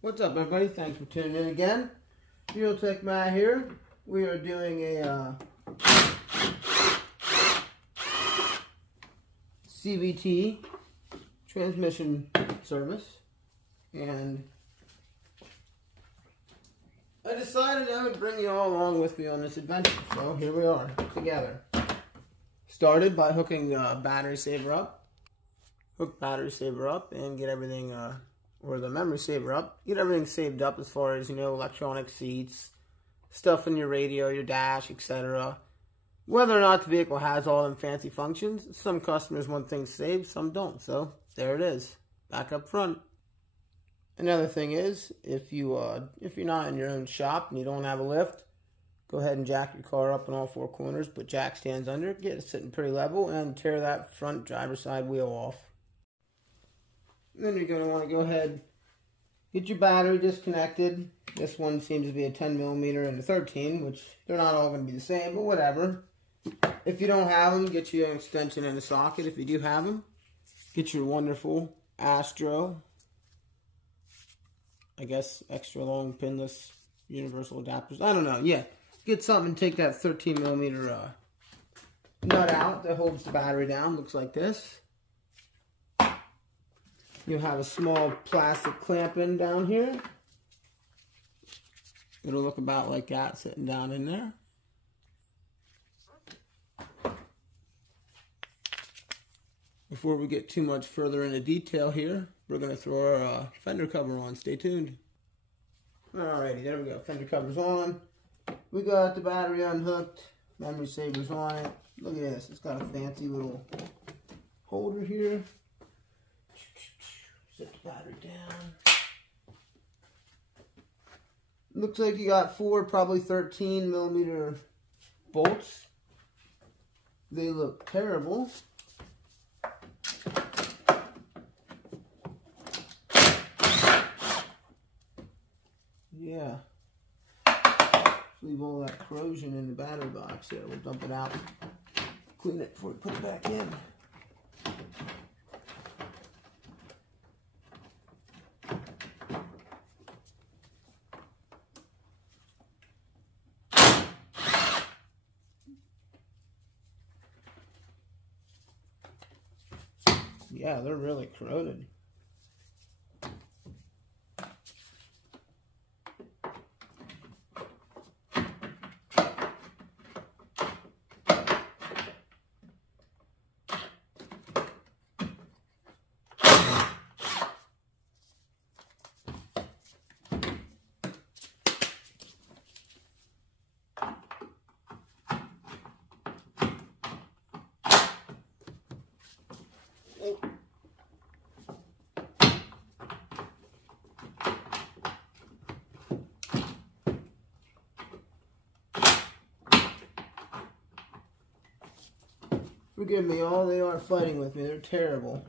What's up, everybody? Thanks for tuning in again. Tech Matt here. We are doing a CVT transmission service, and I decided I would bring you all along with me on this adventure. So here we are together. Started by hooking battery saver up. Hook battery saver up and get everything or the memory saver up, get everything saved up as far as, electronic seats, stuff in your radio, your dash, etc. Whether or not the vehicle has all them fancy functions, some customers want things saved, some don't. So there it is, back up front. Another thing is, if you're not in your own shop and you don't have a lift, go ahead and jack your car up in all four corners, put jack stands under, get it sitting pretty level, and tear that front driver's side wheel off. Then you're going to want to go ahead, get your battery disconnected. This one seems to be a 10mm and a 13, which they're not all going to be the same, but whatever. If you don't have them, get you an extension and a socket. If you do have them, get your wonderful Astro, I guess, extra long pinless universal adapters. I don't know, yeah. Get something, take that 13mm nut out that holds the battery down. Looks like this. You'll have a small plastic clamping down here. It'll look about like that sitting down in there. Before we get too much further into detail here, we're going to throw our fender cover on. Stay tuned. Alrighty, there we go. Fender cover's on. We got the battery unhooked. Memory saver's on it. Look at this. It's got a fancy little holder here. Set the battery down. Looks like you got four, probably 13mm bolts. They look terrible. Yeah. Leave all that corrosion in the battery box there. We'll dump it out. Clean it before we put it back in. Yeah, they're really corroded. Forgive me, all they are fighting with me. They're terrible.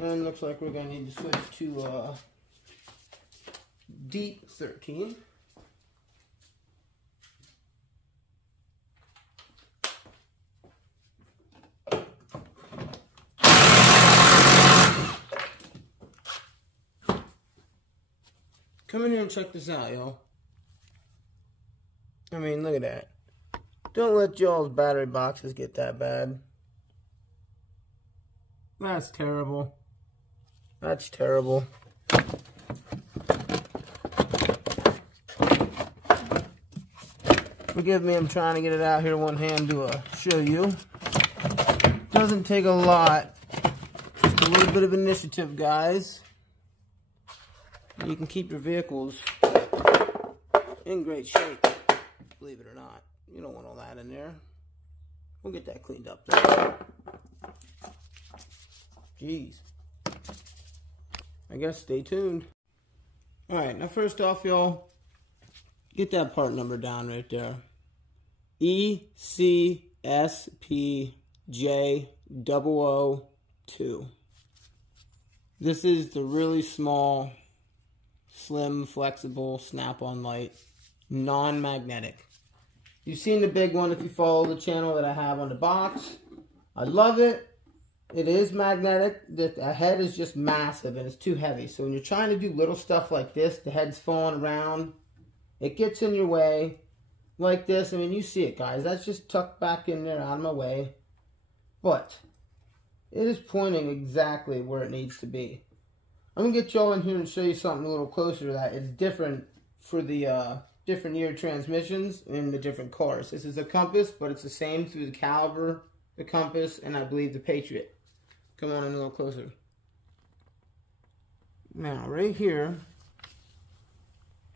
And looks like we're going to need to switch to deep 13. Come in here and check this out, y'all. I mean, look at that. Don't let y'all's battery boxes get that bad. That's terrible. That's terrible. Forgive me, I'm trying to get it out here one hand to show you. Doesn't take a lot. Just a little bit of initiative, guys. You can keep your vehicles in great shape, believe it or not. You don't want all that in there. We'll get that cleaned up there. Jeez. I guess stay tuned. Alright, now first off, y'all, get that part number down right there. ECSPJ002. This is the really small, slim, flexible, snap-on light, non-magnetic. You've seen the big one if you follow the channel that I have on the box. I love it. It is magnetic. The head is just massive and it's too heavy. So when you're trying to do little stuff like this, the head's falling around, it gets in your way like this. I mean, you see it, guys. That's just tucked back in there out of my way. But it is pointing exactly where it needs to be. I'm going to get y'all in here and show you something a little closer to that. It's different for the different year transmissions in the different cars. This is a compass, but it's the same through the caliber, the compass, and I believe the Patriot. Come on in a little closer. Now, right here,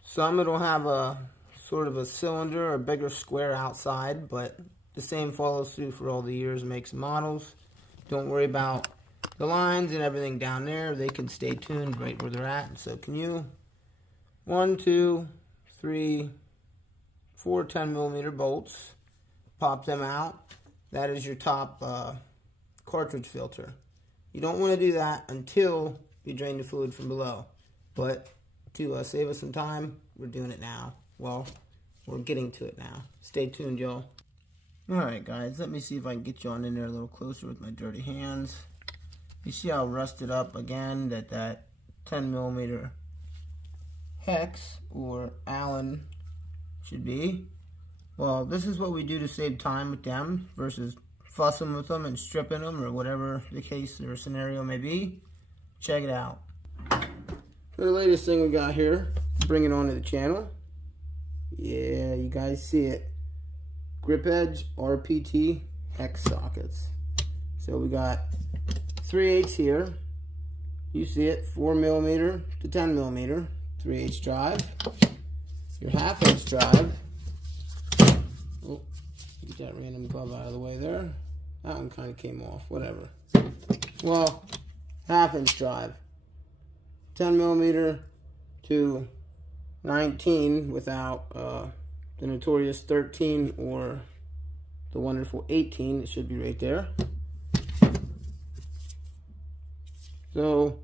some it'll have a sort of a cylinder or a bigger square outside, but the same follows through for all the years, makes, and models. Don't worry about the lines and everything down there. They can stay tuned right where they're at, and so can you. 1, 2, 3, 4 10mm bolts. Pop them out. That is your top cartridge filter. You don't want to do that until you drain the fluid from below. But to save us some time, we're doing it now. Well, we're getting to it now. Stay tuned, y'all. Alright, guys, let me see if I can get y'all in there a little closer with my dirty hands. You see how rusted up again that 10mm hex or Allen should be? Well, this is what we do to save time with them versus fussing with them and stripping them or whatever the case or scenario may be. Check it out. For the latest thing we got here, bring it onto the channel. Yeah, you guys see it. Grip edge RPT hex sockets. So we got 3/8 here. You see it, 4mm to 10mm, 3/8 drive. Your 1/2" drive. Oh, get that random glove out of the way there. That one kind of came off, whatever. Well, 1/2" drive. 10mm to 19 without the notorious 13 or the wonderful 18. It should be right there. So,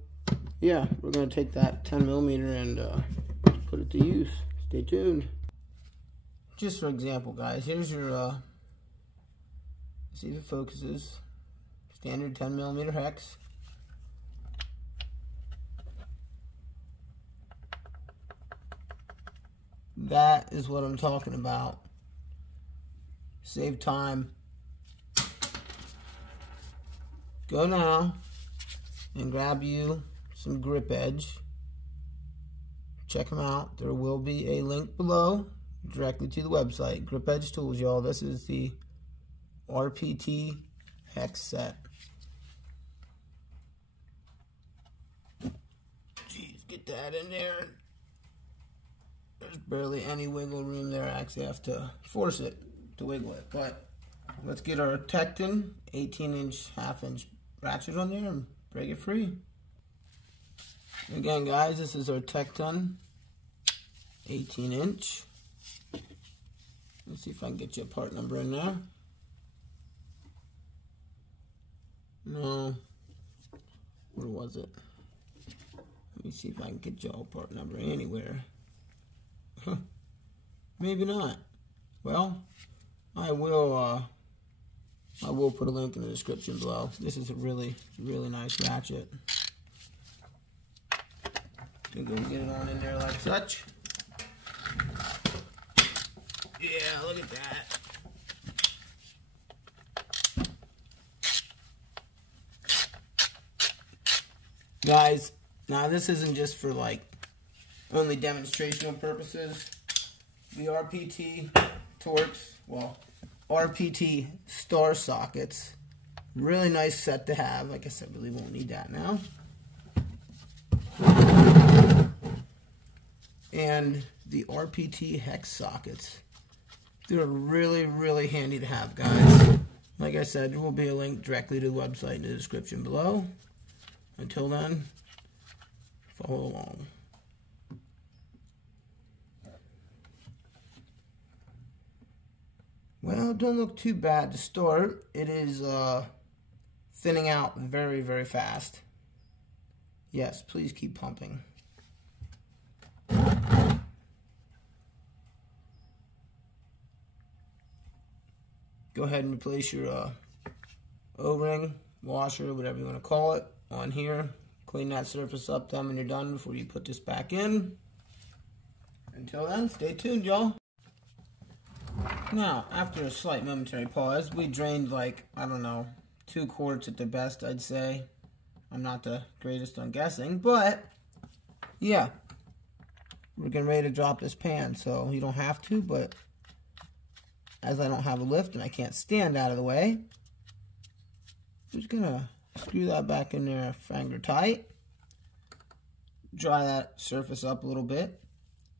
yeah, we're going to take that 10mm and put it to use. Stay tuned. Just for example, guys, here's your, see if it focuses, standard 10mm hex. That is what I'm talking about. Save time. Go now and grab you some grip edge. Check them out. There will be a link below directly to the website. Grip Edge Tools, y'all. This is the RPT hex set. Jeez, get that in there. There's barely any wiggle room there. I actually have to force it to wiggle it. But let's get our Tecton 18" 1/2" ratchet on there and break it free. Again, guys, this is our Tecton 18". Let's see if I can get you a part number in there. No. Where was it? Let me see if I can get y'all a part number anywhere. Maybe not. Well, I will put a link in the description below. This is a really, really nice ratchet. Go get it on in there like such. Yeah, look at that. Guys, now this isn't just for like only demonstrational purposes. The RPT Torx, well, RPT star sockets, really nice set to have. I guess I really won't need that now. And the RPT hex sockets, they're really, really handy to have, guys. Like I said, there will be a link directly to the website in the description below. Until then, follow along. Well, don't look too bad to start. It is thinning out very, very fast. Yes, please keep pumping. Go ahead and replace your O-ring washer, whatever you want to call it, on here. Clean that surface up then when you're done before you put this back in. Until then, stay tuned, y'all. Now, after a slight momentary pause, we drained like, I don't know, 2 quarts at the best, I'd say. I'm not the greatest on guessing, but yeah. We're getting ready to drop this pan, so you don't have to, but as I don't have a lift and I can't stand out of the way, I'm just gonna screw that back in there finger tight. Dry that surface up a little bit.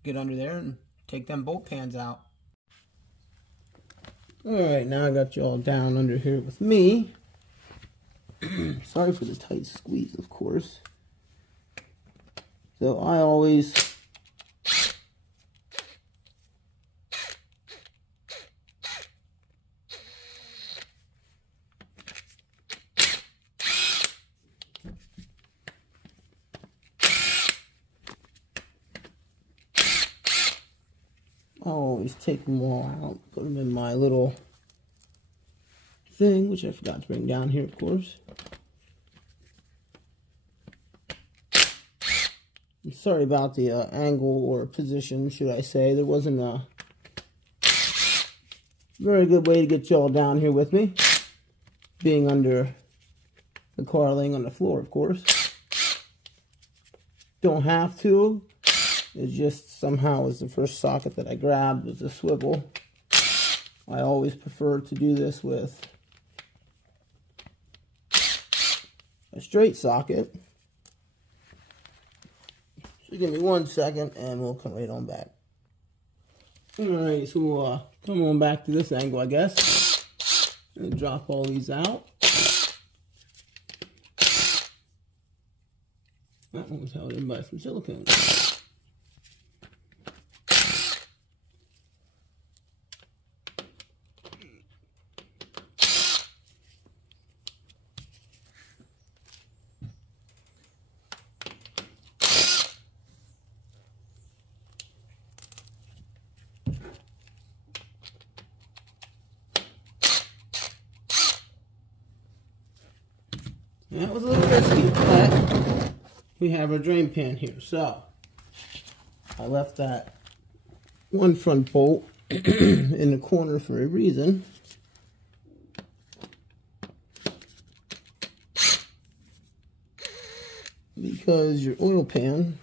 Get under there and take them bolt pans out. Alright, now I got you all down under here with me. Sorry for the tight squeeze, of course. So I always take them all out, put them in my little thing, which I forgot to bring down here, of course. I'm sorry about the angle or position, should I say. There wasn't a very good way to get y'all down here with me, being under the car laying on the floor, of course. Don't have to. It just somehow was the first socket that I grabbed was a swivel. I always prefer to do this with a straight socket. So give me 1 second and we'll come right on back. Alright, so we'll come on back to this angle, I guess. And drop all these out. That one was held in by some silicone. That was a little risky, but we have our drain pan here. So I left that one front bolt in the corner for a reason. Because your oil pan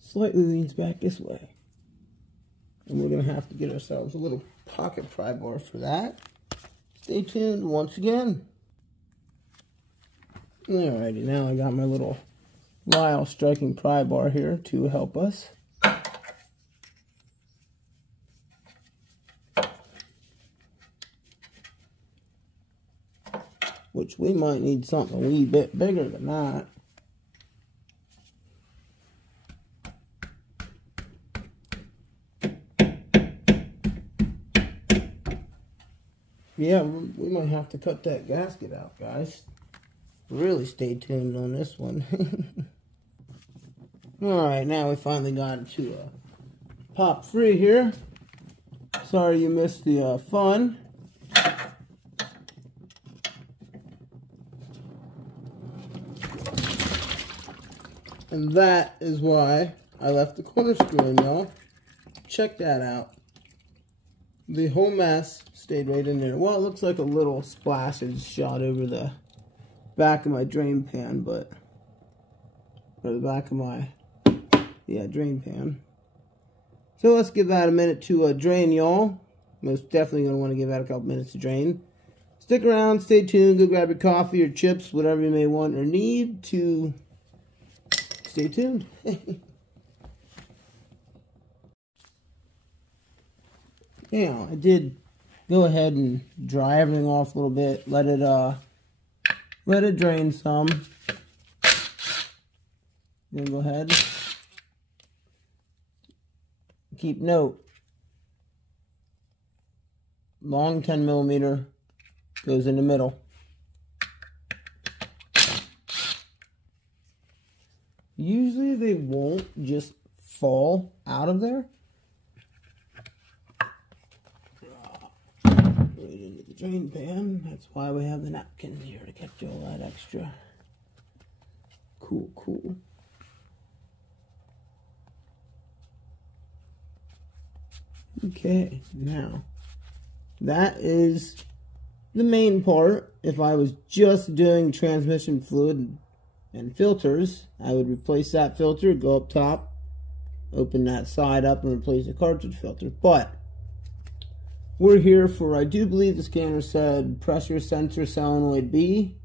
slightly leans back this way. And we're going to have to get ourselves a little pocket pry bar for that. Stay tuned once again. Alrighty, now I got my little Lyle striking pry bar here to help us. Which we might need something a wee bit bigger than that. Yeah, we might have to cut that gasket out, guys. Really stay tuned on this one. Alright, now we finally got it to pop free here. Sorry you missed the fun. And that is why I left the corner screw in, y'all. Check that out. The whole mess stayed right in there. Well, it looks like a little splash is shot over the back of my drain pan, or the back of my, drain pan. So let's give that a minute to drain, y'all. Most definitely going to want to give that a couple minutes to drain. Stick around, stay tuned, go grab your coffee or chips, whatever you may want or need to stay tuned. Yeah, I did go ahead and dry everything off a little bit, let it drain some. Then go ahead. Keep note. Long 10mm goes in the middle. Usually they won't just fall out of there. right into the drain pan. That's why we have the napkin here to catch all that extra. Cool, cool. Okay, now that is the main part. If I was just doing transmission fluid and filters, I would replace that filter, go up top, open that side up, and replace the cartridge filter. But we're here for, I do believe the scanner said pressure sensor solenoid B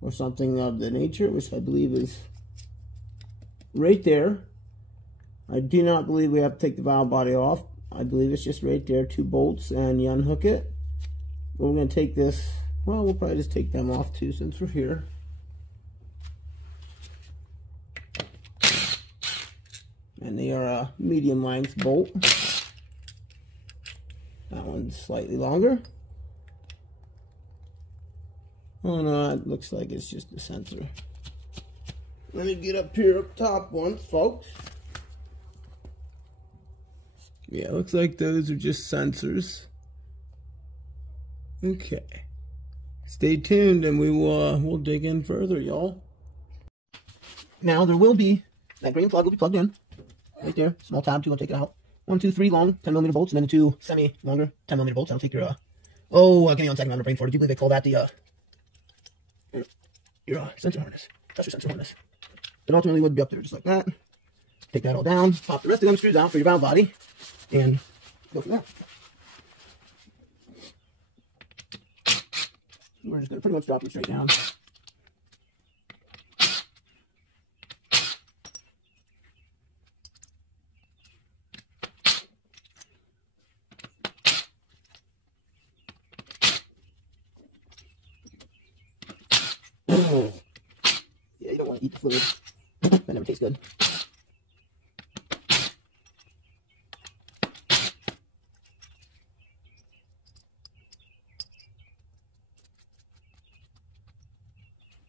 or something of the nature, which I believe is right there. I do not believe we have to take the valve body off. I believe it's just right there, 2 bolts, and you unhook it. We're going to take this, well, we'll probably just take them off too since we're here. And they are a medium length bolt. That one's slightly longer. Oh no, it looks like it's just a sensor. Let me get up here up top once, folks. Yeah, looks like those are just sensors. Okay. Stay tuned and we'll dig in further, y'all. Now there will be, that green plug will be plugged in. Right there, small tab, 2, I'll take it out. 1, 2, 3 long 10mm bolts, and then 2 semi-longer 10mm bolts. I'll take your, give me 1 second, I'm brain for it. I do believe they call that the, your sensor harness. That's your sensor harness. It ultimately would be up there just like that. Take that all down, pop the rest of them screws out for your valve body, and go from there. We're just going to pretty much drop them straight down. Yeah, you don't want to eat the fluid. That never tastes good.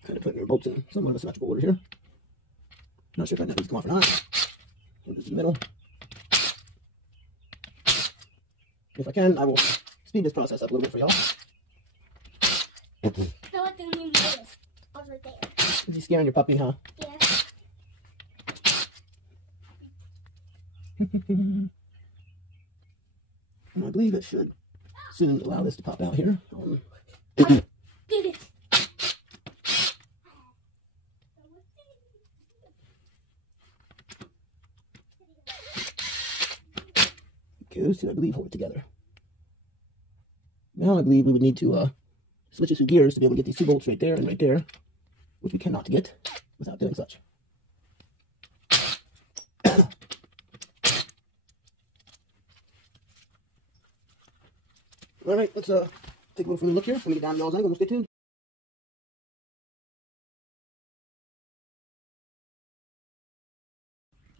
Kind of putting your bolts in somewhat of a symmetrical order here. Not sure if that needs to come off or not. We'll do the middle. If I can, I will speed this process up a little bit for y'all. So what do you mean by this? Over there. Is he scaring your puppy, huh? Yeah. And I believe it should soon allow this to pop out here. Goes to, I believe, hold it together. Now I believe we would need to switch it through gears to be able to get these 2 bolts right there and right there, which we cannot get without doing such. All right, let's take a little from the look here. Let me get down y'all's angle. We'll stay tuned.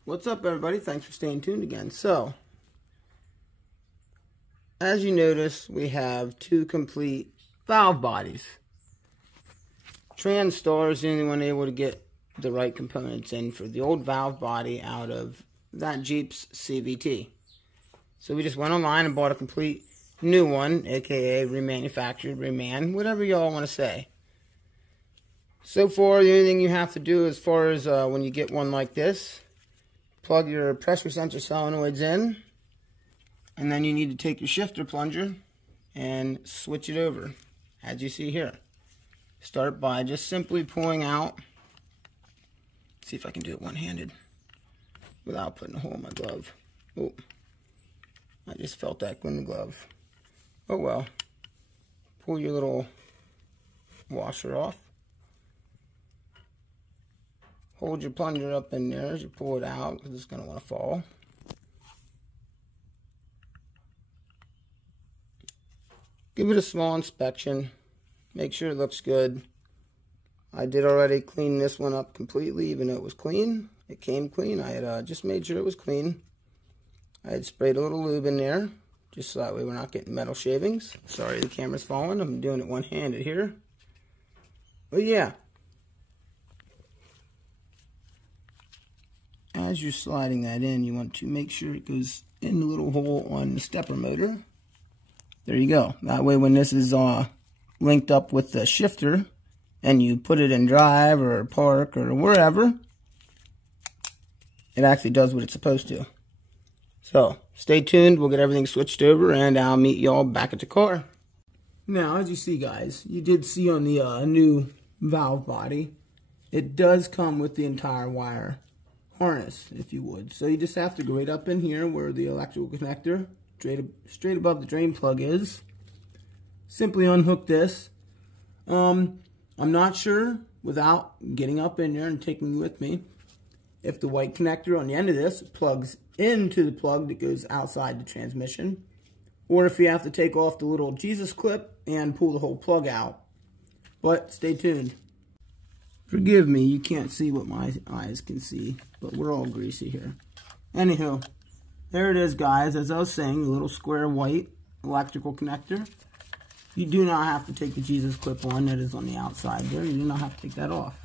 What's up, everybody? Thanks for staying tuned again. So, as you notice, we have 2 complete valve bodies. TranStar is the only one able to get the right components in for the old valve body out of that Jeep's CVT. So we just went online and bought a complete new one, aka remanufactured, reman, whatever y'all want to say. So far, the only thing you have to do as far as when you get one like this, plug your pressure sensor solenoids in, and then you need to take your shifter plunger and switch it over, as you see here. Start by just simply pulling out. See if I can do it one-handed without putting a hole in my glove. Oh, I just felt that in the glove. Oh well. Pull your little washer off. Hold your plunger up in there as you pull it out, because it's going to want to fall. Give it a small inspection. Make sure it looks good. I did already clean this one up completely, even though it was clean. It came clean. I had just made sure it was clean. I had sprayed a little lube in there, just so that way we're not getting metal shavings. Sorry, the camera's falling. I'm doing it one-handed here. But yeah. As you're sliding that in, you want to make sure it goes in the little hole on the stepper motor. there you go. That way when this is linked up with the shifter and you put it in drive or park or wherever, it actually does what it's supposed to. So stay tuned, we'll get everything switched over and I'll meet y'all back at the car. Now, as you see, guys, you did see on the new valve body, it does come with the entire wire harness, if you would. So you just have to go right up in here where the electrical connector, straight above the drain plug is. Simply unhook this. I'm not sure, without getting up in there and taking you with me, if the white connector on the end of this plugs into the plug that goes outside the transmission, or if you have to take off the little Jesus clip and pull the whole plug out. But stay tuned. Forgive me, you can't see what my eyes can see, but we're all greasy here. Anywho, there it is, guys. As I was saying, the little square white electrical connector. You do not have to take the Jesus clip on that is on the outside there. You do not have to take that off.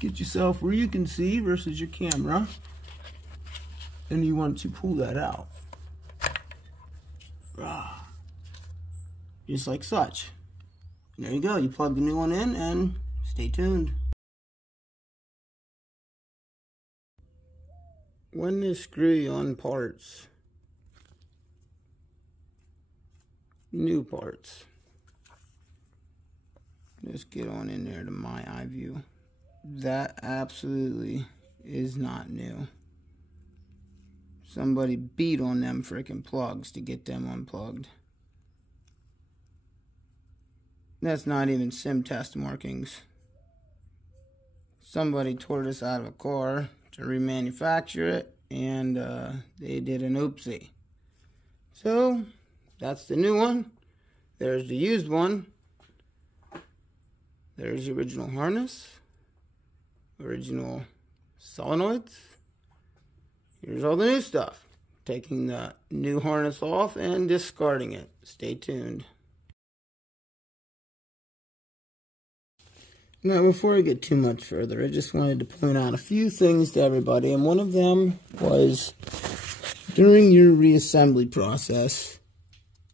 Get yourself where you can see versus your camera. Then you want to pull that out. Just like such. There you go. You plug the new one in and stay tuned. When this screw on parts, new parts, let's get on in there to my eye view. That absolutely is not new. Somebody beat on them freaking plugs to get them unplugged. That's not even sim test markings. Somebody tore this out of a car to remanufacture it, and they did an oopsie. So that's the new one. There's the used one. There's the original harness, original solenoids. Here's all the new stuff. Taking the new harness off and discarding it. Stay tuned. Now, before I get too much further, I just wanted to point out a few things to everybody, and one of them was during your reassembly process,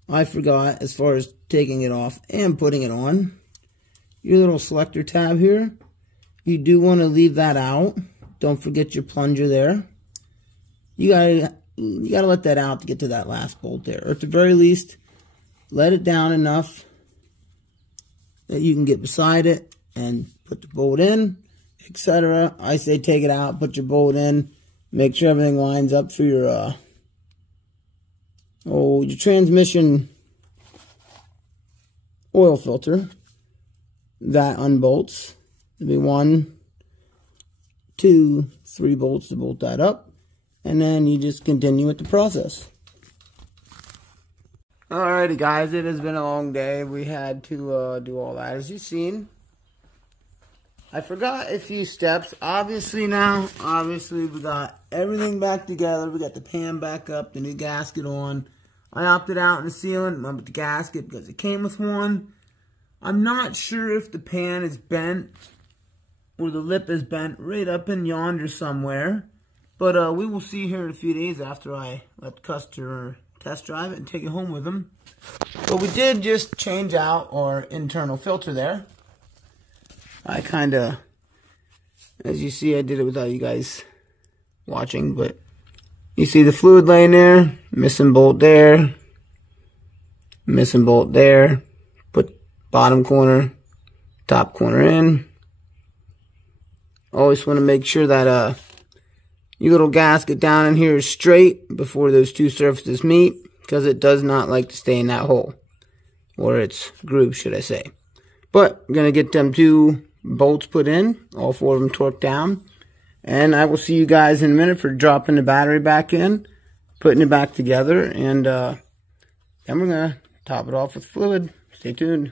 I forgot, as far as taking it off and putting it on, your little selector tab here, you do want to leave that out. Don't forget your plunger there. You gotta let that out to get to that last bolt there, or at the very least, let it down enough that you can get beside it and put the bolt in, etc. I say take it out, put your bolt in, make sure everything lines up for your your transmission oil filter. That unbolts. There'll be 1, 2, 3 bolts to bolt that up, and then you just continue with the process. Alrighty, guys, it has been a long day. We had to do all that, as you've seen. I forgot a few steps. Obviously we got everything back together. We got the pan back up, the new gasket on. I opted out in the sealant, went with the gasket because it came with one. I'm not sure if the pan is bent or the lip is bent right up in yonder somewhere. But we will see here in a few days after I let the customer test drive it and take it home with them. But we did just change out our internal filter there. I kind of, as you see, I did it without you guys watching, but you see the fluid laying there, missing bolt there, missing bolt there, put bottom corner, top corner in. Always want to make sure that your little gasket down in here is straight before those two surfaces meet, because it does not like to stay in that hole, or its groove, should I say. But I'm going to get them 2 bolts put in, all 4 of them torqued down, and I will see you guys in a minute for dropping the battery back in, putting it back together, and then we're going to top it off with fluid. Stay tuned.